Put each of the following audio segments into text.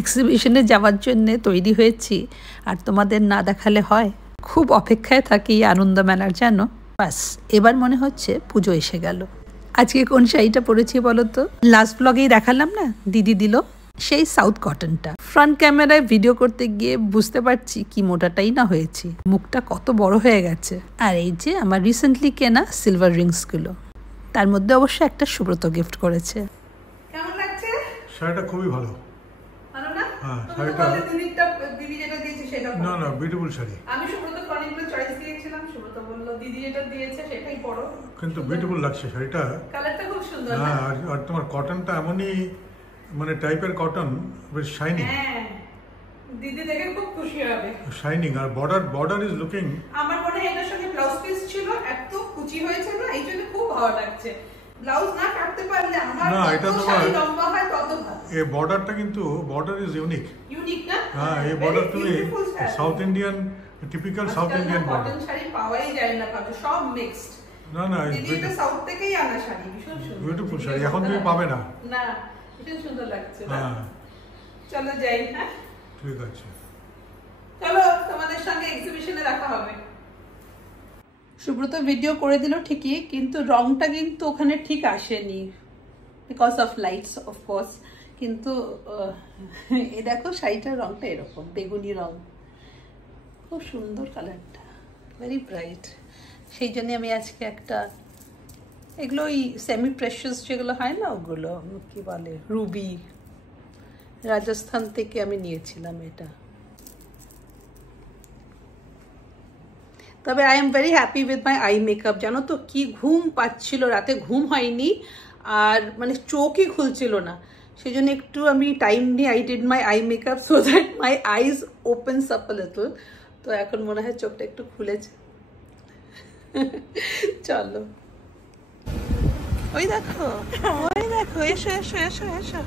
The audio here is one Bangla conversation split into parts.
এক্সিবিশনে যাওয়ার জন্য তৈরি হয়েছি, আর তোমাদের না দেখালে হয়। খুব অপেক্ষায় থাকি আনন্দ মেলার, জানো। বাস এবার মনে হচ্ছে পুজো এসে গেল। আজকে কোন শাড়িটা পরেছি বলো তো? লাস্ট ব্লগেই দেখালাম না, দিদি দিল সেই সাউথ কটনটা। ফ্রন্ট ক্যামেরায় ভিডিও করতে গিয়ে বুঝতে পারছি কি মোটাটাই না হয়েছি, মুখটা কত বড় হয়ে গেছে। আর এই যে আমার রিসেন্টলি কেনা সিলভার রিংসগুলো, তার মধ্যে অবশ্য একটা সুব্রত গিফট করেছে। কেমন লাগছে? শাড়িটা খুবই ভালো। ভালো না? হ্যাঁ, শাড়িটা দিদি যেটা দিয়েছে সেটা না বিউটিফুল শাড়ি। আমি সুব্রত অনেকগুলো চয়েস দিয়েছিলাম, সুব্রত বলল দিদি যেটা দিয়েছে সেটাই পরো। কিন্তু বিউটিফুল লাগছে শাড়িটা, কালারটা খুব সুন্দর। হ্যাঁ, আর তোমার কটনটা এমনই মানে টাইপের কটন, বেশ শাইনিং। হ্যাঁ, দিদি দেখে খুব খুশি হবে। শাইনিং আর বর্ডার ইজ লুকিং। আমার মনে হয় এটার সঙ্গে ব্লাউজ পিস ছিল, এত কুচি হয়েছে না, এই জন্য খুব ভালো লাগছে। ব্লাউজ না কাটতে পারলে আমার না, এটা তো শাড়ি লম্বা হয় তত ভালো। এই বর্ডারটা কিন্তু বর্ডার ইজ ইউনিক না? হ্যাঁ, এই বর্ডার তুমি south Indian, typical south Indian border. Cotton sari পাওয়াই যায় না, পাবে সব মিক্সড। না দিদি এটা সাউথ থেকেই আনা শাড়ি, ভীষণ সুন্দর বিউটিফুল শাড়ি, এখন তুমি পাবে না। না, ভীষণ সুন্দর লাগছে। হ্যাঁ, চলো যাই। হ্যাঁ ঠিক আছে, চলো তোমাদের সঙ্গে এক্সিবিশনে দেখা হবে। সুব্রত ভিডিও করে দিল ঠিকই, কিন্তু রংটা কিন্তু ওখানে ঠিক আসেনি, because of lights off course. কিন্তু এই দেখো শাড়িটার রংটা এরকম বেগুনি রং, খুব সুন্দর কালারটা, ভেরি ব্রাইট। সেই জন্য আমি আজকে একটা, এগুলো ওই সেমি প্রেশাস যেগুলো হয় না, ওগুলো কি বলে, রুবি, রাজস্থান থেকে আমি নিয়েছিলাম এটা। তবে I am very happy with my eye makeup. জানো তো কি ঘুম পাচ্ছিল, রাতে ঘুম হয়নি, আর মানে চোখই খুলছিল না, সেই জন্য একটু আমি টাইম নিয়ে I did my eye makeup so that my eyes opens up a little. তো এখন মনে হয় চোখটা একটু খুলেছে। চলো, ওই দেখো এসো এসো এসো এসো।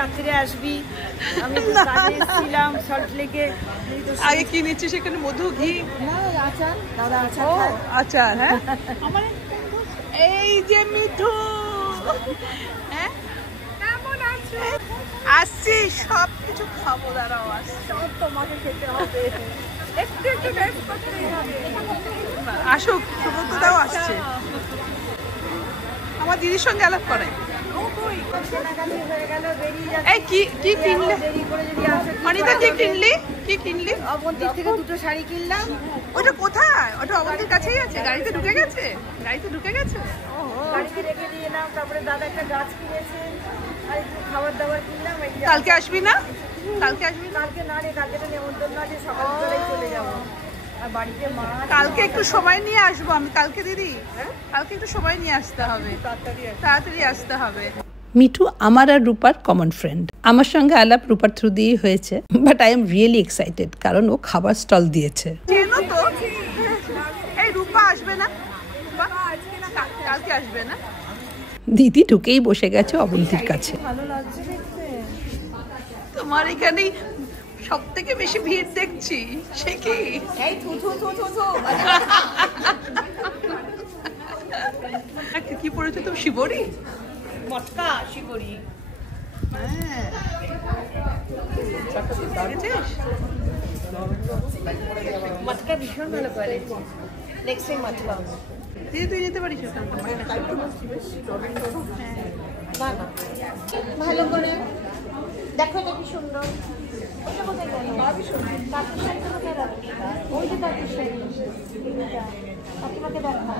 রাত্রে আসবি, আমি ছিলাম সল্ট লেকে। আগে কি নিচ্ছি সেখানে? মধু, ঘি, আচার, দাদা আচার। ও আচার, হ্যাঁ। আমার এই যে মিঠু, হ্যাঁ কেমন আছো? আসছি, সব কিছু খাবো, দাঁড়াও আসছি। সব তোমাকে খেতে হবে, একটু একটু টেস্ট করতেই হবে। আসুক, সুব্রতদাও আসছে, আমার দিদির সঙ্গে আলাপ করে। এই কি কিনলে অনিতা? কি কিনলি? অবন্তীর থেকে দুটো শাড়ি কিনলাম। ওটা কোথায়? ওটা অবন্তীর কাছেই আছে? গাড়িতে ঢুকে গেছে? গাড়িতে রেখে দিয়ে এলাম। তারপরে দাদা একটা গাছ কিনেছে, আর একটু খাবার দাবার কিনলাম। কালকে আসবি না? কালকে না রে, কালকে তো নেমন্তন্ন আছে, সকালবেলায় চলে যাবো। আর বাড়িতে মা, কালকে একটু সময় নিয়ে আসবো আমি। কালকে দিদি, কালকে একটু সময় নিয়ে আসতে হবে, তাড়াতাড়ি আসতে হবে। মিঠু আমার আর রূপার কমন ফ্রেন্ড, আমার সঙ্গে আলাপ রূপার থ্রু দিয়েই হয়েছে, but I am really excited কারণ ও খাবার স্টল দিয়েছে। চেনো তো? এই রূপা আসবে না? কালকে আসবে না? দিদি ঢুকেই বসে গেছে অবন্তীর কাছে। ভালো লাগছে দেখতে। তোমার এখানেই সব থেকে বেশি ভিড় দেখছি, সে কি? এই থু থু থু থু থু। কি পড়েছো তুমি? শিবরি, মটকা শিবরি। হ্যাঁ, মটকা ভীষণ ভালো কোয়ালিটি। নেক্সট টাইম মটকা দিদি তুই যেতে পারিস? ভালো করে দেখো, এটা কি সুন্দর। ওটা কোথায় গেল? তাঁতের শাড়িটা কোথায় রাখলি? ওই যে তাঁতের শাড়ি, তোমাকে দেখা।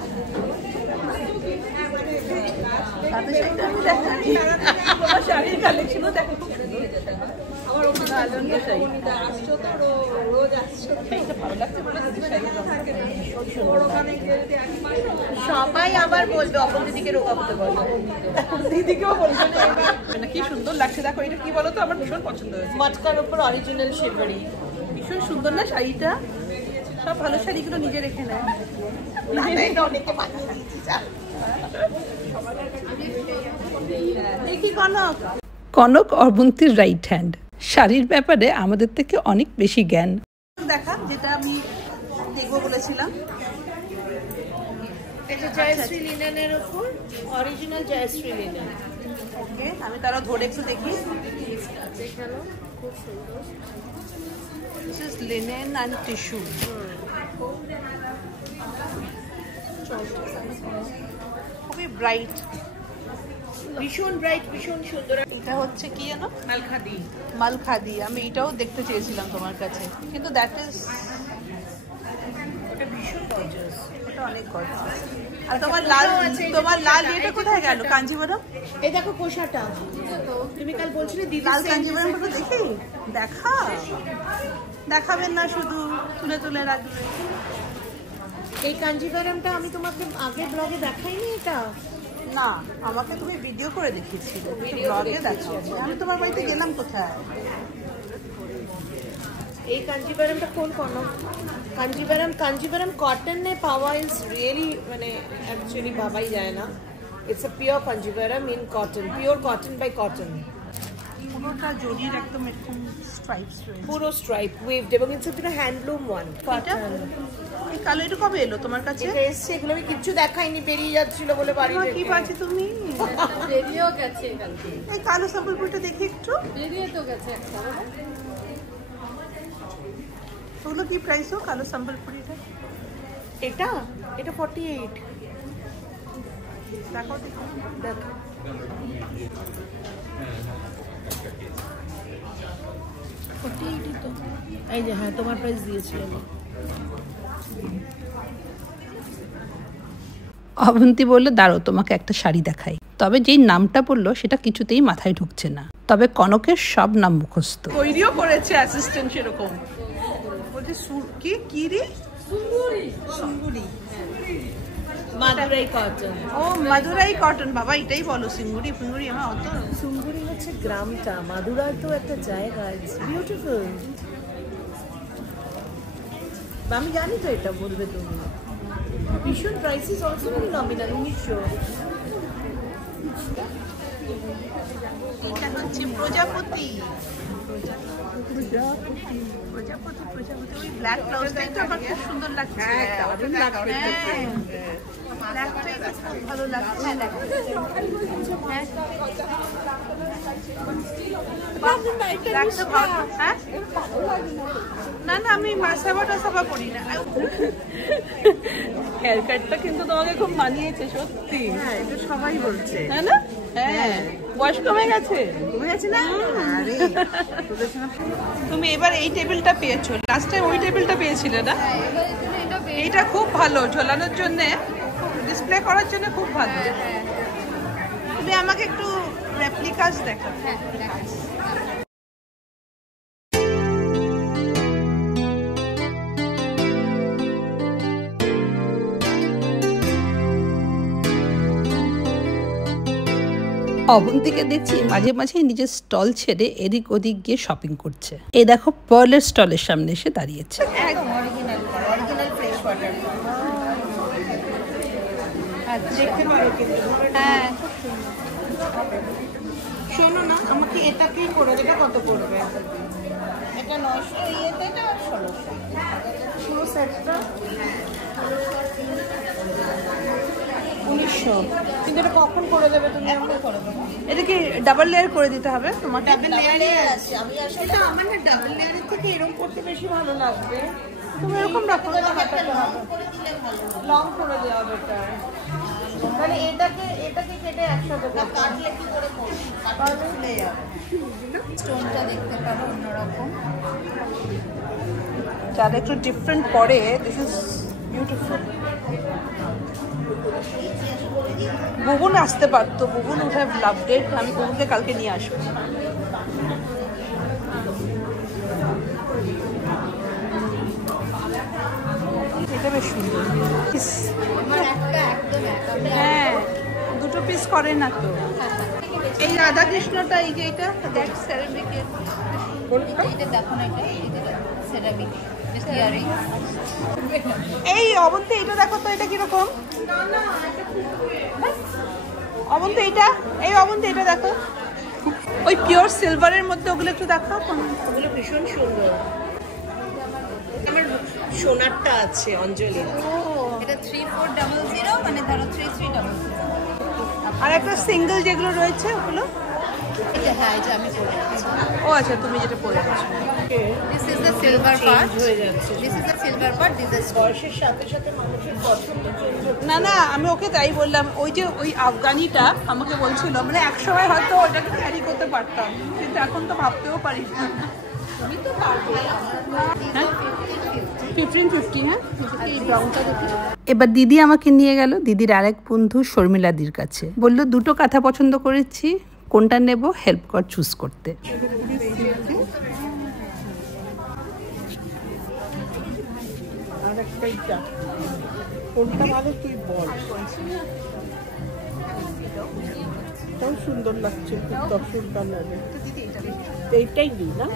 শাড়ির কালেকশনও দেখো, আমার আসছো তো, রোজ আসছো, ভালো লাগছে বলে সবাই আবার বলবে অপন দিদিকে রোগা হতে বলবে, দিদিকেও বলবে। কি সুন্দর লাগছে দেখো, এটা কি বলো তো, আমার ভীষণ পছন্দ হয়েছে। মটকার উপর অরিজিনাল শিবরি, ভীষণ সুন্দর না শাড়িটা? সব ভালো শাড়িগুলো নিজে রেখে নেয়। দেখি কনক অবন্তীর রাইট হ্যান্ড, শাড়ির ব্যাপারে আমাদের থেকে অনেক বেশি জ্ঞান। দেখা যেটা আমি দেখবো বলেছিলাম, এটা জয়শ্রী লিনেনের উপর অরিজিনাল জয়শ্রী লিনেন। ওকে, আমি তারা ধরে একটু দেখি। দেখালো, খুব সুন্দর। This is linen and tissue. খুবই ব্রাইট, ভীষণ ব্রাইট, ভীষণ সুন্দর। এটা হচ্ছে কি জানো? মালখাদি। মালখাদি। আমি এটাও দেখতে চেয়েছিলাম তোমার কাছে, কিন্তু দ্যাট ইজ, ওটা ভীষণ গর্জিয়াস। ওটা অনেক গর্জিয়াস। আর তোমার লাল, তোমার লাল এটা কোথায় গেল? কাঞ্জিবরম। এই দেখো কোষাটা, তুমি কাল বলছিলে দিদি লাল কাঞ্জিবরমটা দেখি। দেখা দেখাবেন না, শুধু তুলে তুলে রাখবে। এই কাঞ্জিভারমটা আমি তোমাকে আগে ব্লগে দেখাইনি। এটা না, আমাকে তুমি ভিডিও করে দেখিয়েছিলে, ব্লগে দেখাচ্ছি। আমি তোমার বাড়িতে গেলাম কোথায়? এই কাঞ্জিভারমটা কোন কাঞ্জিভারম কটনে পাওয়া ইজ রিয়েলি, মানে অ্যাকচুয়ালি ভাবাই যায় না। It's a pure Kanjeevaram in cotton, pure cotton by cotton. পুরোটা জরির একদম এরকম স্ট্রাইপস রয়েছে, পুরো স্ট্রাইপ ওয়েভড, এবং ইটস পুরো হ্যান্ডলুম ওয়ান। এটা এই কালো এটা কবে এলো তোমার কাছে? এটা এসছে, এগুলো আমি কিচ্ছু দেখাইনি, বেরিয়ে যাচ্ছিল বলে বাড়ি থেকে। কি পাচ্ছি তুমি? বেরিয়েও গেছে কালকে। এই কালো সাম্বলপুরটা দেখি একটু। বেরিয়ে তো গেছে একটা। ওগুলো কি প্রাইস? ও কালো সাম্বলপুরিটা এটা 48। দেখো দেখো দেখো তো, এই যে হ্যাঁ তোমার প্রাইস দিয়েছিলাম। অবন্তী বলল, দাঁড়ো তোমাকে একটা শাড়ি দেখাই। তবে যেই নামটা বললো সেটা কিছুতেই মাথায় ঢুকছে না। তবে কনকের সব নাম মুখস্থ, তৈরিও করেছে অ্যাসিস্ট্যান্ট সেরকম। বলছে কি রে? সুঙ্গুরি। মাদুরাই কটন। ও মাদুরাই কটন। বাবা এটাই বলো, সিঙ্গুরি ফিঙ্গুরি আমার অত। সুঙ্গুরি হচ্ছে গ্রামটা, মাদুরাই তো একটা জায়গা। It's beautiful. আমি জানি তো এটা বলবে তুমি। ভীষণ price is also very nominal, 1900। এটা হচ্ছে প্রজাপতি। প্রজাপতি ওই ব্ল্যাক ব্লাউজটাই তো আমার খুব সুন্দর লাগছে। ব্ল্যাকটাই তো খুব ভালো লাগছে। হ্যাঁ, না না, আমি মাসাবা টাসাবা করি না। হেয়ার কাটটা কিন্তু তোমাকে খুব মানিয়েছে সত্যি। হ্যাঁ, এটা সবাই বলছে, তাই না? হ্যাঁ, বয়স কমে গেছে না? আরে তুমি এবার এই টেবিলটা পেয়েছো, লাস্ট টাইম ওই টেবিলটা পেয়েছিলে না? এইটা খুব ভালো, ঝোলানোর জন্য, ডিসপ্লে করার জন্য খুব ভালো। তুমি আমাকে একটু রেপ্লিকাস দেখাও। অবন্তীকে দেখছি মাঝে মাঝে নিজের স্টল ছেড়ে এদিক ওদিক গিয়ে শপিং করছে। এই দেখো পার্লের স্টলের সামনে এসে দাঁড়িয়েছে। হ্যাঁ, শোনো না, আমাকে এটা কি করে, এটা কত পড়বে? এটা 900, ইয়েতে এটা 1600 পুরো সেটটা 1900। কিন্তু এটা কখন করে দেবে তুমি? আমরা করে দেবো। এটা কি ডাবল লেয়ার করে দিতে হবে তোমাকে? ডাবল লেয়ার আছে। আমি আসলে এটা আমার না ডাবল লেয়ারের থেকে এরকম করতে বেশি ভালো লাগবে। তুমি এরকম রাখো, লং করে দেওয়া বেটার। মানে এটাকে কেটে একসাথে কাটলে কি করে করবি? কাটলে খুলে যাবে। স্টোনটা দেখতে পারো অন্যরকম, যারা একটু ডিফারেন্ট পরে। This is beautiful. বুবুন আসতে পারতো, Bubun would have loved it. আমি বুবুনকে কালকে নিয়ে আসবো। এটা বেশ সুন্দর। হ্যাঁ, দুটো পিস করে না তো। এই রাধা কৃষ্ণটা, এই যে এটা সেরামিকের, এই অবন্তী এটা দেখো তো, এটা কিরকম? অবন্তী এটা, এই অবন্তী এটা দেখো, ওই পিওর সিলভারের মধ্যে। ওগুলো একটু দেখো, ওগুলো ভীষণ সুন্দর। আমার সোনারটা আছে অঞ্জলি, এটা 3400 মানে ধরো 3300। আর একটা সিঙ্গেল যেগুলো রয়েছে ওগুলো? হ্যাঁ, এটা আমি পরে আছি। ও আচ্ছা, তুমি যেটা পরে আছো। This is the silver part. This is the silver part. This is বয়সের সাথে সাথে মানুষের পছন্দ চেঞ্জ হচ্ছে। না না, আমি ওকে তাই বললাম, ওই যে ওই আফগানিটা আমাকে বলছিল, মানে এক সময় হয়তো ওটাকে ক্যারি করতে পারতাম, কিন্তু এখন তো ভাবতেও পারি না। তুমি তো পারবে। 1550। হ্যাঁ, এই ব্রাউনটা দেখি। এবার দিদি আমাকে নিয়ে গেল দিদির আরেক বন্ধু শর্মিলাদির কাছে। বলল দুটো কাঁথা পছন্দ করেছি, কোনটা নেব, হেল্প কর চুজ করতে। আর একটাই চা, কোনটা ভালো তুই বল। এটাও সুন্দর লাগছে, খুব দর্শন কালারে। এইটাই দিই না,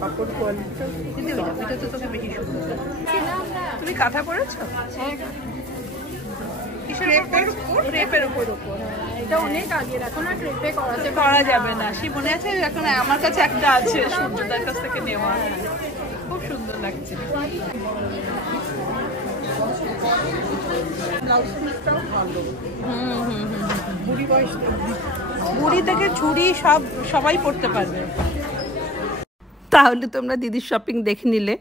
কাপড় কোয়ালিটি। তুমি কাঁথা পরেছো? এটা অনেক আগের, এখন আর ক্রেপে করা যাবে না। সে মনে আছে, এখন আমার কাছে একটা আছে সূর্যদার কাছ থেকে নেওয়া, খুব সুন্দর লাগছে। বুড়ি থেকে ছুরি সবাই পড়তে পারবে। তাহলে তোমরা দিদির শপিং দেখে নিলে।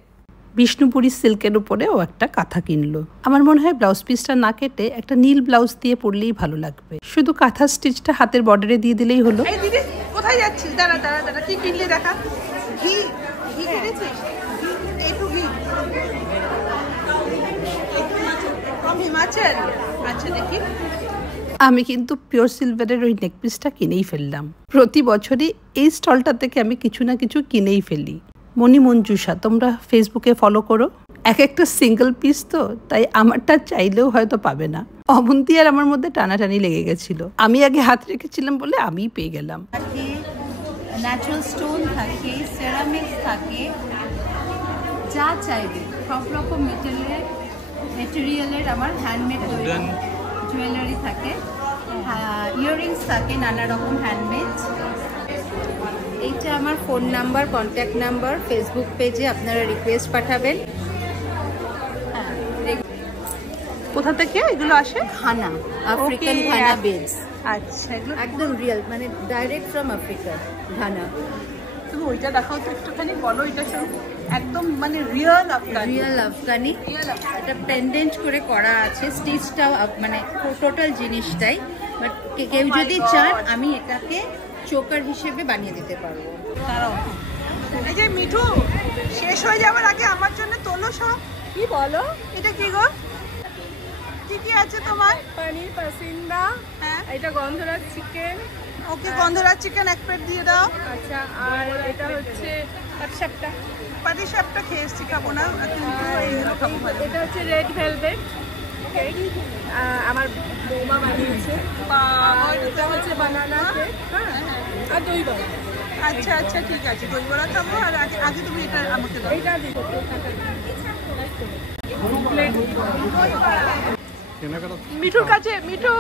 বিষ্ণুপুরি সিল্কের উপরে ও একটা কাঁথা কিনলো। আমার মনে হয় ব্লাউজ পিসটা না কেটে একটা নীল ব্লাউজ দিয়ে পরলেই ভালো লাগবে। শুধু কাঁথা স্টিচটা হাতের বর্ডারে দিয়ে দিলেই হলো। এই দিদি কোথায় যাচ্ছিস? দাঁড়া দাঁড়া দাঁড়া, কি কিনলে দেখা। ঘি কিনেছিস? একটু ঘি ফ্রম হিমাচল। আচ্ছা দেখি। আমি কিন্তু পিওর সিলভারের ওই নেকপিসটা কিনেই ফেললাম। প্রতি বছরই এই স্টলটা থেকে আমি কিছু না কিছু কিনেই ফেলি। মণি মঞ্জুষা, তোমরা ফেসবুকে ফলো করো। এক একটা সিঙ্গেল পিস তো, তাই আমারটা চাইলেও হয়তো পাবে না। অবন্তী আর আমার মধ্যে টানাটানি লেগে গেছিল। আমি আগে হাত রেখেছিলাম বলে আমিই পেয়ে গেলাম। ন্যাচারাল স্টোন থাকে, সেরামিক্স থাকে, যা চাইবে সব রকম মেটেরিয়ালের আমার হ্যান্ডমেড জুয়েলারি থাকে, ইয়াররিংস থাকে নানা রকম হ্যান্ডমেড। এইটা আমার phone number, contact number. Facebook পেজে আপনারা রিকোয়েস্ট পাঠাবেন। কোথা থেকে এগুলো আসে? Ghana, African Ghana beds. আচ্ছা, এগুলো একদম রিয়েল, মানে ডাইরেক্ট ফ্রম আফ্রিকা, ঘানা। তুমি ওইটা দেখাও তো একটুখানি, বলো এটা একদম মানে রিয়েল আফগানি। রিয়েল আফগানি, এটা পেন্ডেন্ট করে করা আছে, স্টিচটাও মানে টোটাল জিনিসটাই। বাট কেউ যদি চান আমি এটাকে চোকার হিসেবে বানিয়ে দিতে পারবো। এই যে মিঠু, শেষ হয়ে যাবার আগে আমার জন্য তোলো সব। কি বলো? এটা কি গো? কি কি আছে তোমার? পনির পাসিন্দা, হ্যাঁ, এটা গন্ধরাজ চিকেন। ওকে, গন্ধরাজ চিকেন এক প্লেট দিয়ে দাও। আচ্ছা, আর এটা হচ্ছে পাটিসাপটা। পাটিসাপটা খেয়ে এসছি, খাবো না, কিন্তু এইগুলো খাবো ভালো। এটা হচ্ছে রেড ভেলভেট কেক, আমার বৌমা বানিয়েছে। এটা হচ্ছে বানানা কেক, হ্যাঁ, আর দই বড়া। আচ্ছা আচ্ছা, ঠিক আছে, দই বড়া খাবো। আর আগে তুমি এটা আমাকে দাও। এইটা দিব। মিঠুর কাছে, মিঠু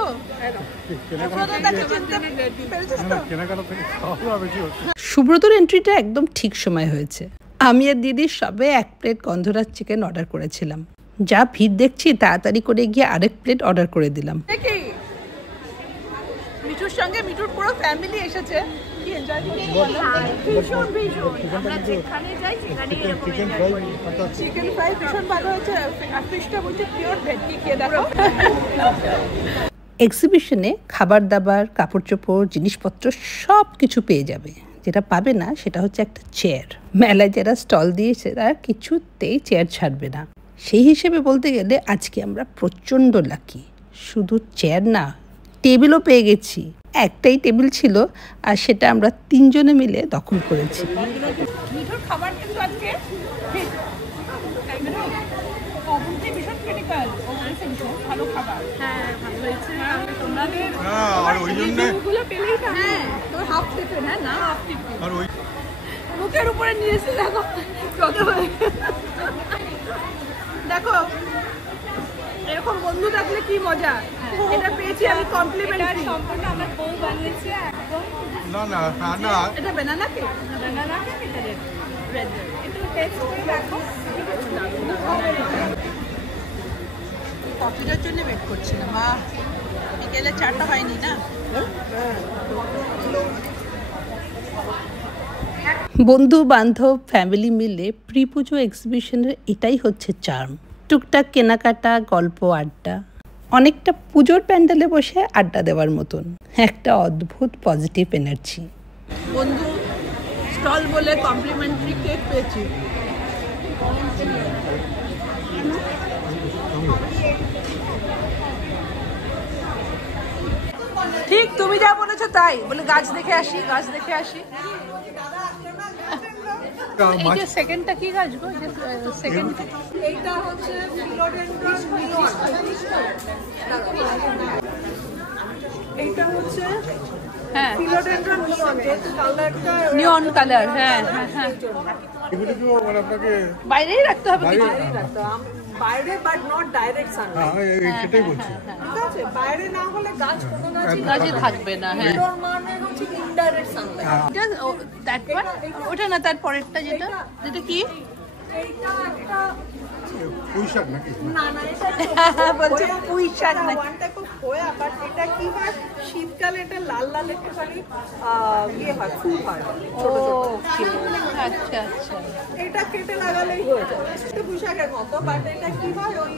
সুব্রতর এন্ট্রিটা একদম ঠিক সময় হয়েছে। আমি আর দিদি সবে এক প্লেট গন্ধরাজ চিকেন অর্ডার করেছিলাম। যা ভিড় দেখছি, তাড়াতাড়ি করে গিয়ে আরেক প্লেট অর্ডার করে দিলাম। মিঠুর সঙ্গে মিঠুর পুরো ফ্যামিলি এসেছে। কি এনজয় করছি বলো? ভীষণ ভীষণ। আমরা যেখানে যাই সেখানে চিকেন ফ্রাই ভীষণ ভালো হয়েছে। ফিশটা বলছে পিওর ভেটকি, খেয়ে দেখো। এক্সিবিশনে খাবার দাবার, কাপড় চোপড়, জিনিসপত্র সব কিছু পেয়ে যাবে। যেটা পাবে না সেটা হচ্ছে একটা চেয়ার। মেলায় যারা স্টল দিয়েছে তারা কিছুতেই চেয়ার ছাড়বে না। সেই হিসেবে বলতে গেলে আজকে আমরা প্রচণ্ড লাকি। শুধু চেয়ার না, টেবিলও পেয়ে গেছি। একটাই টেবিল ছিল, আর সেটা আমরা তিনজনে মিলে দখল করেছি। মিঠুর খাবার কিন্তু আজকে ভীষণ ক্রিটিক্যাল, ভালো খাবার। হ্যাঁ, ভালো হয়েছে। তোমাদের পেলেই না, হ্যাঁ, তো হাফ টিফিন। হ্যাঁ না, হাফ টিফিন আর ওই মুখের উপরে নিয়েছি। দেখো দেখো, এরকম বন্ধু থাকলে কি মজা। এটা পেয়েছি আমি কমপ্লিমেন্টারি, সম্পূর্ণ আমার বউ বানিয়েছে একদম। না না না, এটা বানানা কেক, বানানা কেক, এটা রেড। একটু টেস্ট করে দেখো। কফিটার জন্য ওয়েট করছিলাম। বিকেলে চাটা হয়নি না। বন্ধু বান্ধব ফ্যামিলি মিলে প্রি পুজো এক্সিবিশনের এটাই হচ্ছে চার্ম। টুকটাক কেনাকাটা, গল্প, আড্ডা, অনেকটা পুজোর প্যান্ডেলে বসে আড্ডা দেওয়ার মতন একটা অদ্ভুত পজিটিভ এনার্জি। বন্ধু স্টল বলে কমপ্লিমেন্টারি কেক পেয়েছি। ঠিক তুমি যা বলেছো তাই, বলে গাছ দেখে আসি, গাছ দেখে আসি। এই যে সেকেন্ডটা কি গাছ গো? সেকেন্ড এইটা হচ্ছে ফিলোডেন্ড্রন নিয়ন। এইটা হচ্ছে হ্যাঁ ফিলোডেন্ড্রন নিয়ন, যেহেতু কালারটা নিয়ন কালার। হ্যাঁ হ্যাঁ হ্যাঁ, এগুলো কি মানে আপনাকে বাইরেই রাখতে হবে কিছু। বাইরে বাট নট ডাইরেক্ট সানলাইট। সেটাই বলছি। ঠিক আছে, বাইরে না হলে গাছ কোনো গাছে থাকবে না। হ্যাঁ ইনডোর মানে হচ্ছে ইনডাইরেক্ট সানলাইট। ওটা না, তার পরেরটা যেটা যেটা কি এইটা একটা পুঁই শাক নাকি? না না, এটা বলছে পুঁই শাক নাকি? ওয়ান টাইপ অফ খোয়া, বাট এটা কি হয় শীতকালে এটা লাল লাল একটুখানি ইয়ে হয়, ফুল হয় ছোট ছোট। আচ্ছা আচ্ছা, এটা কেটে লাগালেই হয়ে যায়। এটা পুঁইশাকের মতো, বাট এটা কি হয় ওই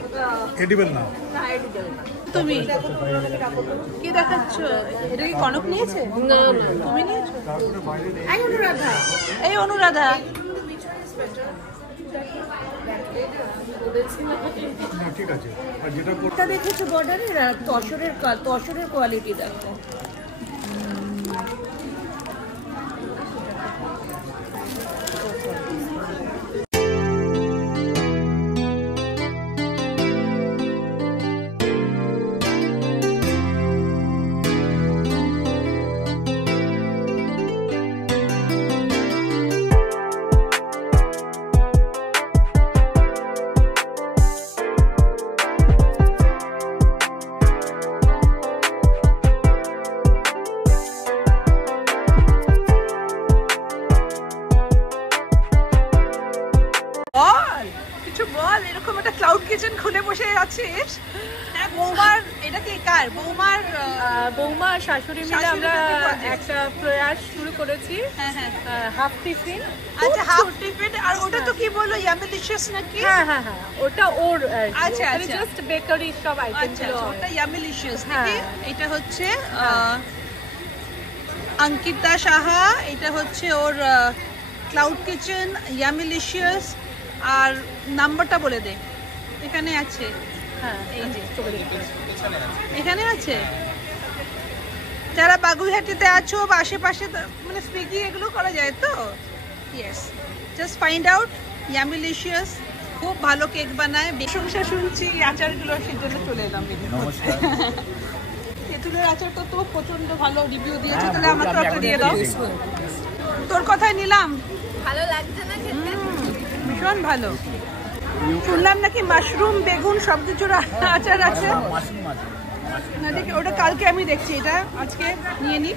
এডিবল না। না এডিবল না। তুমি দেখো তোমরা নাকি রাখো তো। কি দেখাচ্ছ? এটা কি কনক নিয়েছে? তুমি নিয়েছো? এই অনুরাধা, এই অনুরাধা। না ঠিক আছে। আর যেটা এটা দেখেছো বর্ডারের তসরের কোয়ালিটি দেখো। বল, এরকম একটা ক্লাউড কিচেন খুলে বসে আছিস। বৌমার এটা কি কার? বৌমা শাশুড়ি মিলে আমরা একটা প্রয়াস শুরু করেছি। হ্যাঁ হ্যাঁ, হাফ টিফিন। আচ্ছা হাফ টিফিন। আর ওটা তো কি বললো, ইয়ামিলিশিয়াস নাকি? হ্যাঁ হ্যাঁ হ্যাঁ, ওটা ওর আচ্ছা আচ্ছা, জাস্ট বেকারি সব আইটেম আচ্ছা ছিল। ওটা ইয়ামিলিশিয়াস নাকি? এটা হচ্ছে অঙ্কিতা সাহা, এটা হচ্ছে ওর ক্লাউড কিচেন, ইয়ামিলিশিয়াস। আর নাম্বারটা বলে দে। এখানে আছে। হ্যাঁ, এই যে এখানে আছে। যারা বাগুইহাটিতে আছো বা আশেপাশে, মানে স্পিকি এগুলো করা যায় তো? Yes, just find out. ইয়ামিলিশিয়াস খুব ভালো কেক বানায়। প্রশংসা শুনছি আচারগুলোর, সেজন্য চলে এলাম। নমস্কার। তেঁতুলের আচারটা তো প্রচন্ড ভালো রিভিউ দিয়েছে, তাহলে আমাকে একটা দিয়ে দাও। তোর কথাই নিলাম। ভালো লাগছে না খেতে? ভীষণ ভালো। শুনলাম নাকি মাশরুম, বেগুন সবকিছুর আচার আছে। মাশরুম আছে। না দেখি, ওটা কালকে আমি দেখছি, এটা আজকে নিয়ে নিই।